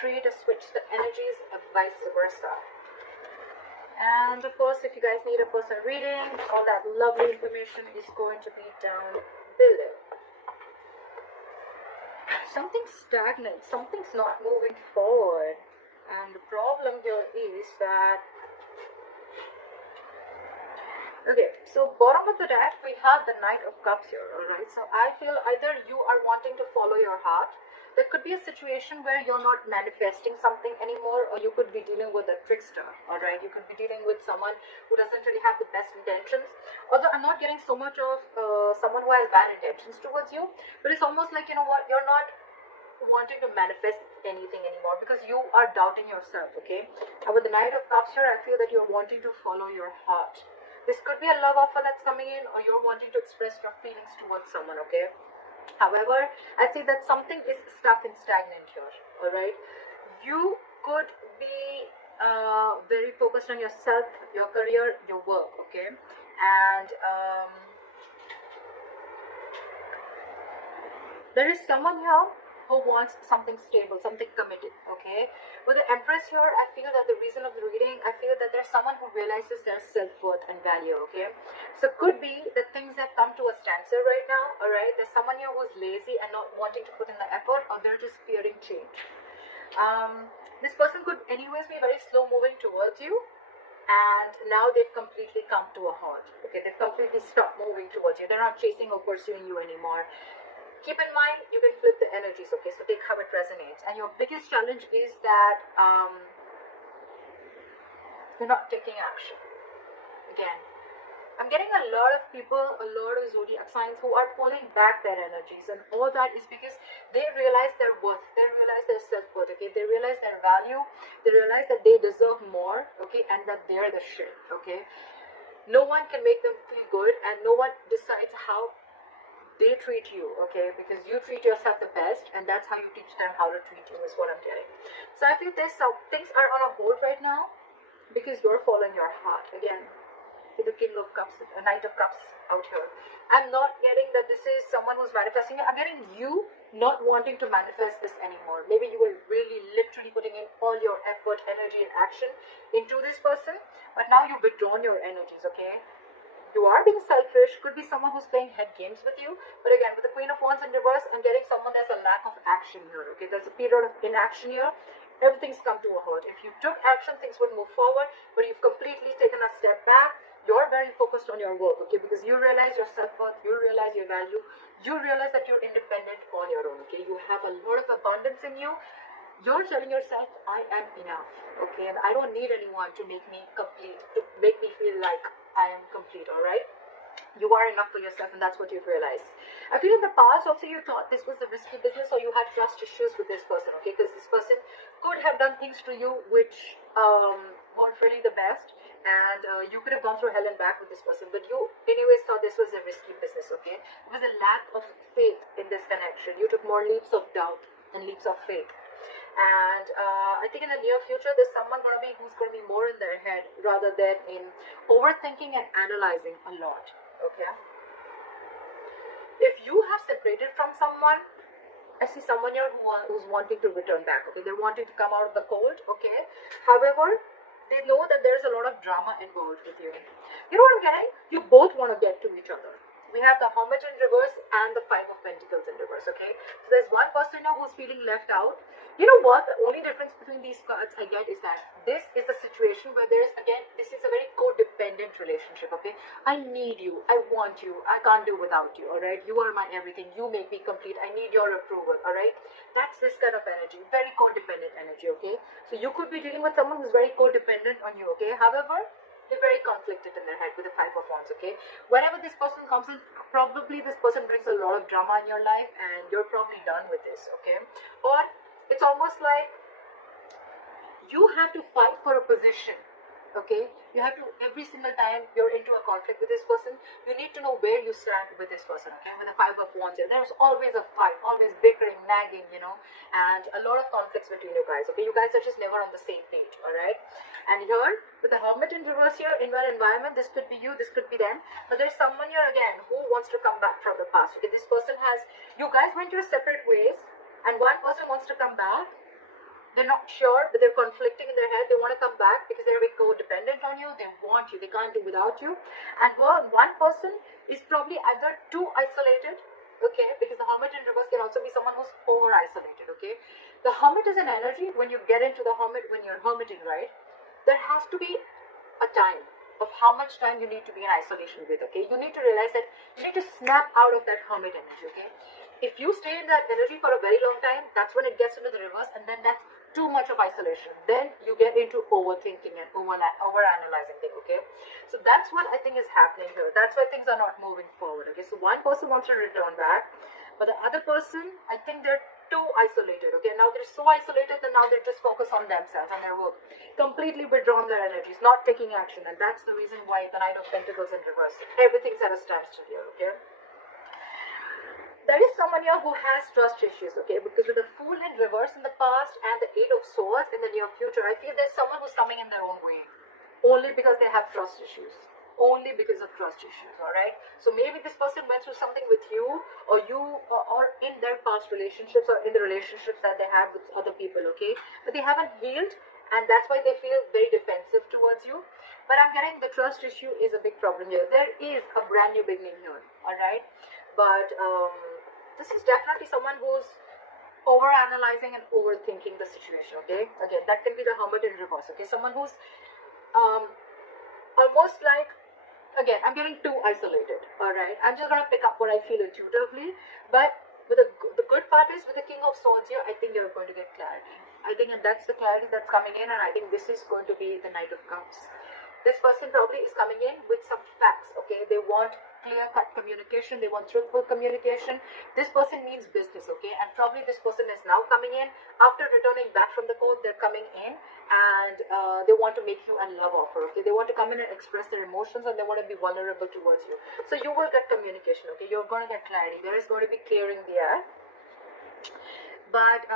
free to switch the energies, vice versa. And of course, if you guys need a personal reading, all that lovely information is going to be down below. Something's stagnant, something's not moving forward. And the problem here is that, okay, so bottom of the deck, we have the Knight of Cups here, alright? So I feel either you are wanting to follow your heart. There could be a situation where you're not manifesting something anymore, or you could be dealing with a trickster, alright? You could be dealing with someone who doesn't really have the best intentions. Although I'm not getting so much of someone who has bad intentions towards you, but it's almost like, you know what, you're not wanting to manifest anything anymore because you are doubting yourself, okay? And with the Knight of Cups here, I feel that you're wanting to follow your heart. This could be a love offer that's coming in, or you're wanting to express your feelings towards someone, okay? However, I see that something is stuck and stagnant here, alright? You could be very focused on yourself, your career, your work, okay? And there is someone here who wants something stable, something committed, okay? With the Empress here, I feel that the reason of the reading, I feel that there's someone who realizes their self-worth and value, okay? So could be that things have come to a standstill right now, alright? There's someone here who's lazy and not wanting to put in the effort, or they're just fearing change. This person could anyways be very slow moving towards you, and now they've completely come to a halt, okay? They've completely stopped moving towards you. They're not chasing or pursuing you anymore. Keep in mind, you can flip the energies, okay? So take how it resonates. And your biggest challenge is that you're not taking action. Again, I'm getting a lot of people, a lot of zodiac signs who are pulling back their energies. And all that is because they realize their worth. They realize their self-worth, okay? They realize their value. They realize that they deserve more, okay? And that they're the shit, okay? No one can make them feel good, and no one decides how they treat you, okay, because you treat yourself the best, and that's how you teach them how to treat you, is what I'm getting. So I feel this, things are on a hold right now because you're following your heart. Again, with the King of Cups, a Knight of Cups out here, I'm not getting that this is someone who's manifesting it. I'm getting you not wanting to manifest this anymore. Maybe you were really literally putting in all your effort, energy, and action into this person, but now you've withdrawn your energies, okay? You are being selfish. Could be someone who's playing head games with you. But again, with the Queen of Wands in reverse, I'm getting someone there's a lack of action here, okay? There's a period of inaction here. Everything's come to a halt. If you took action, things would move forward, but you've completely taken a step back. You're very focused on your work, okay? Because you realize your self-worth, you realize your value, you realize that you're independent on your own, okay? You have a lot of abundance in you. You're telling yourself, I am enough, okay? And I don't need anyone to make me complete, to make me feel like I am complete, alright? You are enough for yourself, and that's what you've realized. I feel in the past also you thought this was a risky business, or you had trust issues with this person, okay? Because this person could have done things to you which weren't really the best, and you could have gone through hell and back with this person, but you anyways thought this was a risky business, okay? There was a lack of faith in this connection. You took more leaps of doubt than leaps of faith. And I think in the near future, there's someone who's going to be more in their head rather than in overthinking and analyzing a lot, okay? If you have separated from someone, I see someone here who's wanting to return back, okay? They're wanting to come out of the cold, okay? However, they know that there's a lot of drama involved with you. You know what I'm getting? You both want to get to each other. We have the Hermit in reverse and the Five of Pentacles in reverse, okay? So there's one person now who's feeling left out. You know what? The only difference between these cards I get is that this is the situation where there's, again, this is a very codependent relationship, okay? I need you. I want you. I can't do without you, all right? You are my everything. You make me complete. I need your approval, all right? That's this kind of energy, very codependent energy, okay? So you could be dealing with someone who's very codependent on you, okay? However, they're very conflicted in their head with the Five of Wands, okay? Whenever this person comes in, probably this person brings a lot of drama in your life, and you're probably done with this, okay? Or it's almost like you have to fight for a position, okay? You have to, every single time you're into a conflict with this person, you need to know where you stand with this person, okay? With the Five of Wands here, there's always a fight, always bickering, nagging, you know, and a lot of conflicts between you guys, okay? You guys are just never on the same page, all right? And here, with the Hermit in reverse here, in your environment, this could be you, this could be them, but there's someone here again who wants to come back from the past, okay? This person has, you guys went your separate ways, and one person wants to come back. They're not sure, but they're conflicting in their head. They want to come back because they're a bit codependent on you. They want you. They can't do without you. And one person is probably either too isolated, okay, because the hermit in reverse can also be someone who's over isolated, okay. The hermit is an energy. When you get into the hermit, when you're hermiting, right, there has to be a time of how much time you need to be in isolation with, okay. You need to realize that you need to snap out of that hermit energy, okay. If you stay in that energy for a very long time, that's when it gets into the reverse, and then that's too much of isolation. Then you get into overthinking and over analyzing things, okay. So that's what I think is happening here. That's why things are not moving forward, okay. So one person wants to return back, but the other person, I think they're too isolated, okay. Now they're so isolated that now they're just focused on themselves and their work, completely withdrawn their energies, not taking action. And that's the reason why the Knight of Pentacles in reverse, everything's at a standstill here, okay. There is someone here who has trust issues, okay, because with the Fool in reverse in the past and the Eight of Swords in the near future, I feel there's someone who's coming in their own way, only because they have trust issues, only because of trust issues, all right. So maybe this person went through something with you, or or in their past relationships, or in the relationships that they had with other people, okay, but they haven't healed, and that's why they feel very defensive towards you. But I'm getting the trust issue is a big problem here. There is a brand new beginning here, all right, but this is definitely someone who's over analyzing and overthinking the situation, okay. Again, that can be the hermit in reverse, okay. Someone who's almost like, again, I'm getting too isolated, all right. I'm just going to pick up what I feel intuitively, but with the good part is with the King of Swords here, I think you're going to get clarity. I think that's the clarity that's coming in, and I think this is going to be the Knight of Cups. This person probably is coming in with some facts, okay. They want clear-cut communication, they want truthful communication. This person means business, okay, and probably this person is now coming in after returning back from the court. They're coming in and they want to make you a love offer, okay. They want to come in and express their emotions, and they want to be vulnerable towards you. So you will get communication, okay. You're going to get clarity. There is going to be clearing the air, but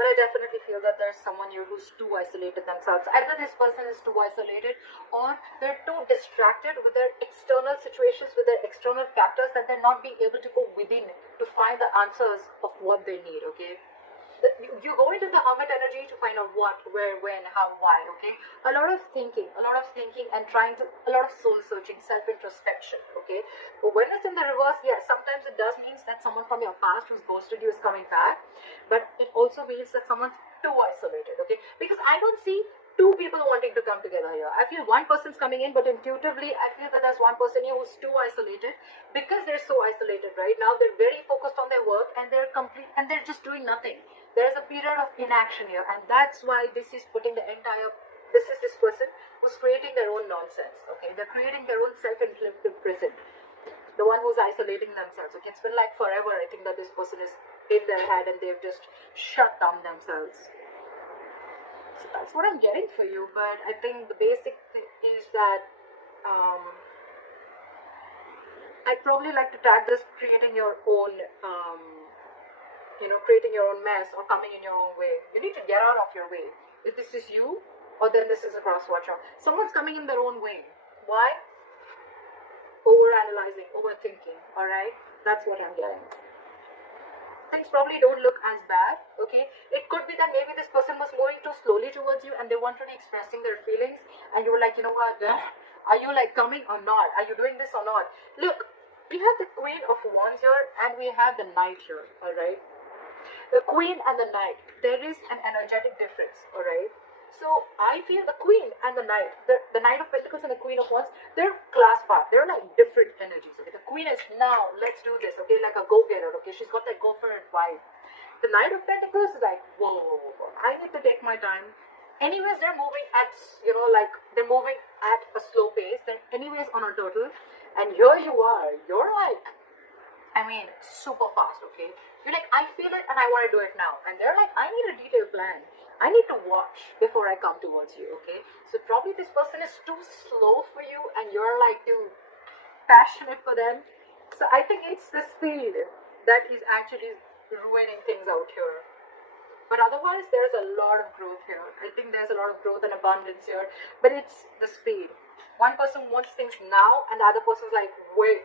I definitely feel that there's someone here who's too isolated themselves. Either this person is too isolated, or they're too distracted with their external situations, with their external factors, that they're not being able to go within to find the answers of what they need, okay. You go into the hermit energy to find out what, where, when, how, why, okay. A lot of thinking and a lot of soul searching, self-introspection, okay. But when it's in the reverse, yes, sometimes it does mean that someone from your past who's ghosted you is coming back, but it also means that someone's too isolated, okay. Because I don't see two people wanting to come together here. I feel one person's coming in, but intuitively I feel that there's one person here who's too isolated, because they're so isolated right now. They're very focused on their work, and they're just doing nothing. There's a period of inaction here, and that's why this is putting this person who's creating their own nonsense, okay. They're creating their own self-inflicted prison, the one who's isolating themselves, okay. It's been like forever, I think, that this person is in their head and they've just shut down themselves. So that's what I'm getting for you. But I think the basic thing is that I'd probably like to tag this creating your own creating your own mess, or coming in your own way. You need to get out of your way. If this is you, or then this is a cross watcher. Someone's coming in their own way. Why? Over-analyzing, overthinking, alright? That's what I'm getting. Things probably don't look as bad, okay? It could be that maybe this person was moving too slowly towards you, and they weren't really expressing their feelings, and you were like, you know what, are you like coming or not? Are you doing this or not? Look, we have the Queen of Wands here, and we have the Knight here, alright? The Queen and the Knight, there is an energetic difference, alright? So I feel the Queen and the Knight, the Knight of Pentacles and the Queen of Wands, they're class part. They're like different energies, okay? The Queen is, now, let's do this, okay? Like a go-getter, okay? She's got that go-for-it vibe. The Knight of Pentacles is like, whoa, I need to take my time. Anyways, they're moving at, they're moving at a slow pace. They're anyways on a turtle. And here you are, you're like, super fast, okay? You're like, I feel it and I want to do it now. And they're like, I need a detailed plan. I need to watch before I come towards you, okay? So probably this person is too slow for you, and you're like too passionate for them. So I think it's the speed that is actually ruining things out here. But otherwise, there's a lot of growth here. I think there's a lot of growth and abundance here. But it's the speed. One person wants things now, and the other person's like, wait.